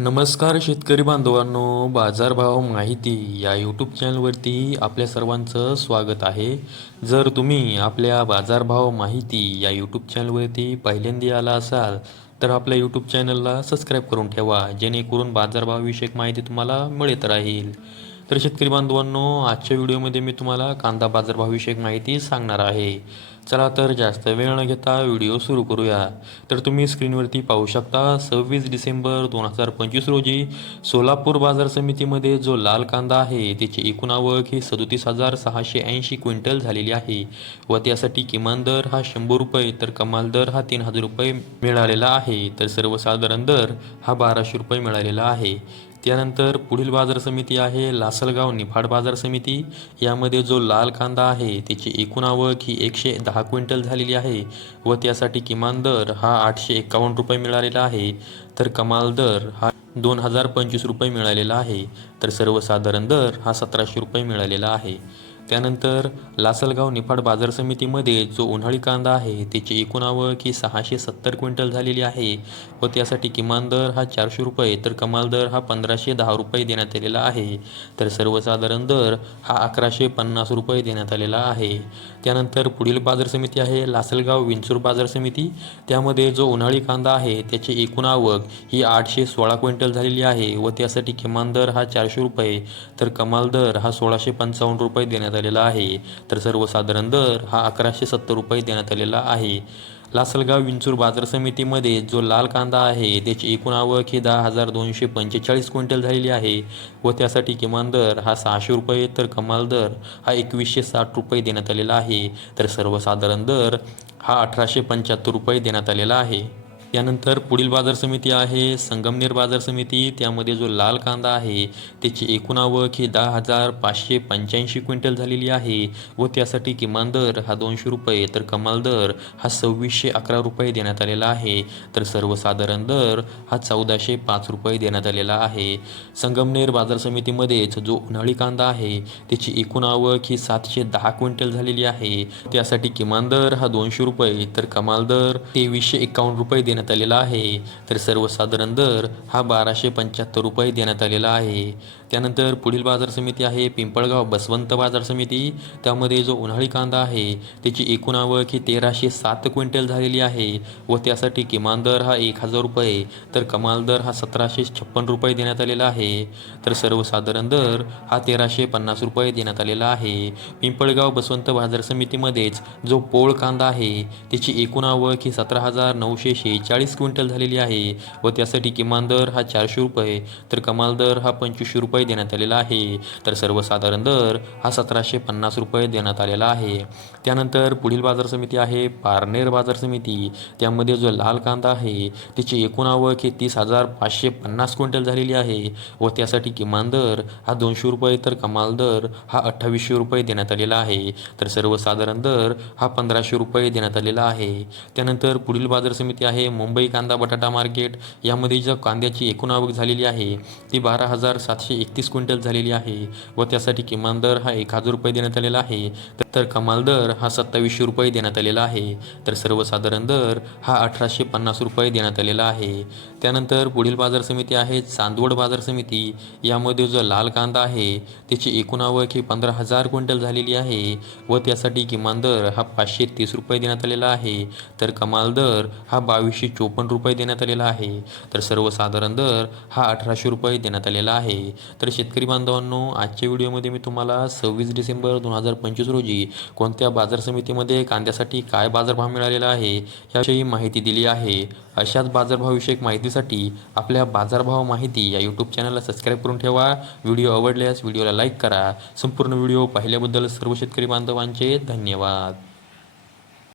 नमस्कार शेतकरी बांधवांनो बाजारभाव माहिती या यूट्यूब चॅनलवरती आपल्या सर्वांचं स्वागत आहे. जर तुम्ही आपल्या बाजारभाव माहिती या यूट्यूब चॅनलवरती पहिल्यांदा आला असाल तर आपल्या यूट्यूब चॅनलला सबस्क्राईब करून ठेवा जेणेकरून बाजारभावविषयक माहिती तुम्हाला मिळत राहील. तर शेतकरी बांधवांनो आजच्या व्हिडिओमध्ये मी तुम्हाला कांदा बाजारभावविषयक माहिती सांगणार आहे. चला तर जास्त वेळ न घेता व्हिडिओ सुरू करूया. तर तुम्ही स्क्रीनवरती पाहू शकता सव्वीस डिसेंबर दोन हजार पंचवीस रोजी सोलापूर बाजार समितीमध्ये जो लाल कांदा आहे त्याची एकूण आवक ही सदोतीस हजार सहाशे ऐंशी क्विंटल झालेली आहे व त्यासाठी किमान दर हा शंभर रुपये तर कमाल दर हा तीन हजार रुपये मिळालेला आहे. तर सर्वसाधारण दर हा बाराशे रुपये मिळालेला आहे. त्यानंतर पुढील बाजार समिती आहे लासलगाव निफाड बाजार समिती. यामध्ये जो लाल कांदा आहे त्याची एकूण आवक ही एकशे दहा क्विंटल झालेली आहे व त्यासाठी किमान दर हा आठशे एकावन्न रुपये मिळालेला आहे. तर कमाल दर हा दोन हजार पंचवीस रुपये मिळालेला आहे. तर सर्वसाधारण दर हा सतराशे रुपये मिळालेला आहे. त्यानंतर लासलगाव निफाड बाजार समितीमध्ये जो उन्हाळी कांदा आहे त्याची एकूण आवक ही सहाशे सत्तर क्विंटल झालेली आहे व त्यासाठी किमान दर हा चारशे रुपये तर कमाल दर हा पंधराशे दहा रुपये देण्यात आलेला आहे. तर सर्वसाधारण दर हा अकराशे पन्नास रुपये देण्यात आलेला आहे. त्यानंतर पुढील बाजार समिती आहे लासलगाव विंचूर बाजार समिती. त्यामध्ये जो उन्हाळी कांदा आहे त्याची एकूण आवक ही आठशे सोळा क्विंटल झालेली आहे व त्यासाठी किमान दर हा चारशे रुपये तर कमाल दर हा सोळाशे पंचावन्न रुपये देण्यात आलेला आहे. तर सर्वसाधारण दर हा अकराशे सत्तर रुपये देण्यात आलेला आहे. लासलगाव विंचूर बाजार समितीमध्ये जो लाल कांदा आहे त्याची एकूण आवक ही दहा हजार दोनशे पंचेचाळीस क्विंटल झालेली आहे व त्यासाठी किमान दर हा सहाशे रुपये तर कमाल दर हा एकवीसशे साठ रुपये देण्यात आलेला आहे. तर सर्वसाधारण दर हा अठराशे पंच्याहत्तर रुपये देण्यात आलेला आहे. यानंतर पुढील बाजार समिती आहे संगमनेर बाजार समिती त्यामध्ये जो लाल कांदा आहे त्याची एकूण आवक ही दहा हजार पाचशे पंच्याऐंशी क्विंटल झालेली आहे व त्यासाठी किमान दर हा दोनशे रुपये. तर कमाल दर हा सव्वीसशे अकरा रुपये देण्यात आलेला आहे. तर सर्वसाधारण दर हा चौदाशे पाच रुपये देण्यात आलेला आहे. संगमनेर बाजार समितीमध्येच जो उन्हाळी कांदा आहे त्याची एकूण आवक ही सातशे दहा क्विंटल झालेली आहे. त्यासाठी किमान दर हा दोनशे रुपये. तर कमाल दर तेवीसशे एकावन्न रुपये देण्यात देण्यात आलेला आहे. तर सर्वसाधारण दर हा बाराशे पंच्याहत्तर रुपये देण्यात आलेला आहे. त्यानंतर पुढील बाजार समिती आहे पिंपळगाव बसवंत बाजार समिती. त्यामध्ये जो उन्हाळी कांदा आहे त्याची एकूण आवक ही तेराशे सात क्विंटल झालेली आहे व त्यासाठी किमान दर हा एक हजार रुपये. तर कमाल दर हा सतराशे छप्पन रुपये देण्यात आलेला आहे. तर सर्वसाधारण दर हा तेराशे पन्नास रुपये देण्यात आलेला आहे. पिंपळगाव बसवंत बाजार समितीमध्येच जो पोळ कांदा आहे त्याची एकूण आवक ही सतरा हजार नऊशे शेहेचाळीस चाळीस क्विंटल झालेली आहे व त्यासाठी किमान दर हा चारशे रुपये. तर कमाल दर हा पंचवीसशे रुपये देण्यात आलेला आहे. तर सर्वसाधारण दर हा सतराशे पन्नास रुपये देण्यात आलेला आहे. त्यानंतर पुढील बाजार समिती आहे पारनेर बाजार समिती. त्यामध्ये जो लाल कांदा आहे त्याची एकूण आवक ही तीस हजार पाचशे पन्नास क्विंटल झालेली आहे व त्यासाठी किमान दर हा दोनशे रुपये. तर कमाल दर हा अठ्ठावीसशे रुपये देण्यात आलेला आहे. तर सर्वसाधारण दर हा पंधराशे रुपये देण्यात आलेला आहे. त्यानंतर पुढील बाजार समिती आहे मुंबई कांदा बटाटा मार्केट यामध्ये ज्या कांद्याची एकूण आवक झालेली आहे ती बारा हजार सातशे एकतीस क्विंटल झालेली आहे व त्यासाठी किमान दर हा एक हजार रुपये देण्यात आलेला आहे. तर कमाल दर हा सत्तावीसशे रुपये देण्यात आलेला आहे. तर सर्वसाधारण दर हा अठराशे पन्नास रुपये देण्यात आलेला आहे. त्यानंतर पुढील बाजार समिती आहे चांदवड बाजार समिती. यामध्ये जो लाल कांदा आहे त्याची एकूण आवक ही पंधरा हजार क्विंटल झालेली आहे व त्यासाठी किमान दर हा पाचशे तीस रुपये देण्यात आलेला आहे. तर कमाल दर हा बावीसशे चोपन्न रुपये देण्यात आलेला आहे. तर सर्वसाधारण दर हा अठराशे रुपये देण्यात आलेला आहे. तर शेतकरी बांधवांनो आजच्या व्हिडिओमध्ये मी तुम्हाला सव्वीस डिसेंबर दोन हजार पंचवीस रोजी कोणत्या बाजार समितीमध्ये कांद्यासाठी काय बाजारभाव मिळालेला आहे याविषयी माहिती दिली आहे. अशाच बाजारभावविषयक माहितीसाठी आपल्या बाजारभाव माहिती या यूट्यूब चॅनलला सबस्क्राईब करून ठेवा. व्हिडिओ आवडल्यास व्हिडिओला लाईक करा. संपूर्ण व्हिडिओ पाहिल्याबद्दल सर्व शेतकरी बांधवांचे धन्यवाद.